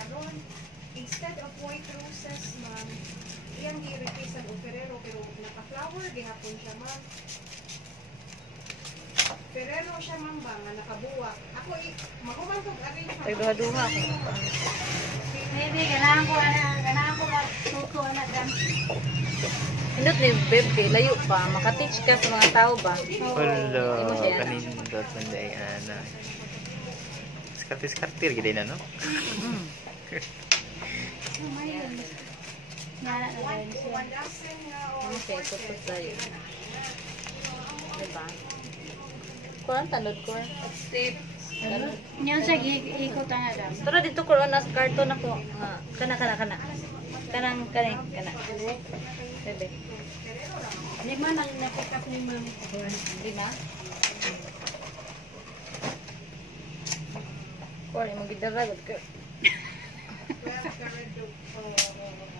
karon instead of white roses, ma'am, iyang gi-replace ang Ferrero pero naka-flower gihapon siya, ma'am. Ferrero siya, ma'am, ba nga nakabuwak. Ako makumantog arrange. Ay duha-duha ako. Maybe ganahan ko magtuto na dan. Hindot ni babe, layo pa. Maka-teach ka sa mga tao ba? Hello, kanindot manday ana. Skartir gid na no? Nana na din siya. Okay, tutok tayo. Diba? Kuran tanod ko. Step. Nyan sa ikot ang adam. Tara dito ko na sa karton ako. Kana. Kanang. Bebe. Lima nang na-pick up ni ma'am. Lima. Kuran mo gidaragod ka.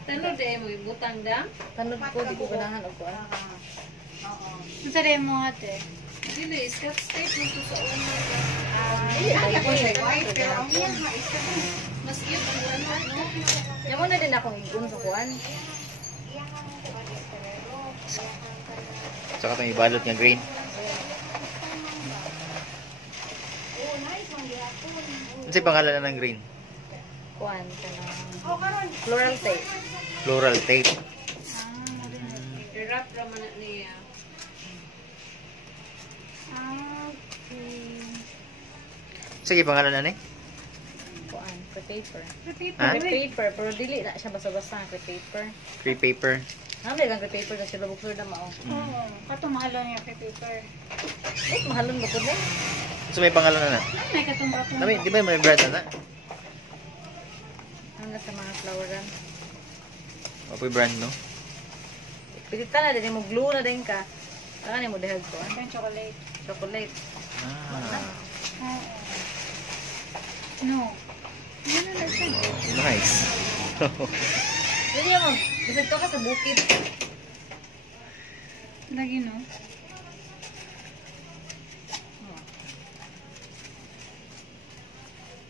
Tanod mo ibutang da? Tanod ko di ko ganahan og kuan. Ang sa mo ate. Dili Scott State mo to sa una. Ay, ako siya white pero ang iyang Mas cute ang ano, no? Yamo na din akong igun sa kuan. Saka tong ibalot nga green. Ano si pangalan na ng green? Kuan kanang floral tape. Floral tape. I-wrap raman na niya. Sige pangalan na ni? Kuan, crepe paper. Ha? Crepe paper, pero dili na siya basa-basa ang crepe paper. Crepe paper. Ano lang crepe paper kasi lubog-lubog na mao. Oo. Kato mahalon yung paper. Mahalon ba pud ni? So may pangalan na na? May katumba po. Di ba may brand na na? Ano sa mga floweran? Apoy brand no? Pilitan na din mo glue na din ka. Saka ni mo dahil ko. Yung chocolate. Chocolate. Ah. No. Ano na siya? Nice. Dili mo. Bisag to ka sa bukid. Lagi no.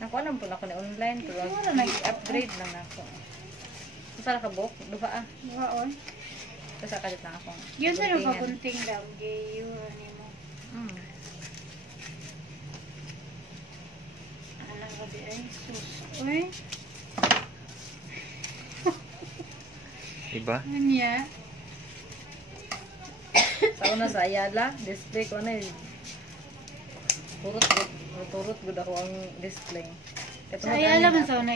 Nakuha po na ako ni online pero nag-upgrade lang ako. Saan ka book? Duha ah. Waon. Kasi kalit lang ako. Yun sa nung pagunting daw. Gay yun mo. Alang gabi ay sus. Uy. Diba? Anya. Sa una sa Ayala, display ko na turot gud ako ang display. Sa Ayala man sa una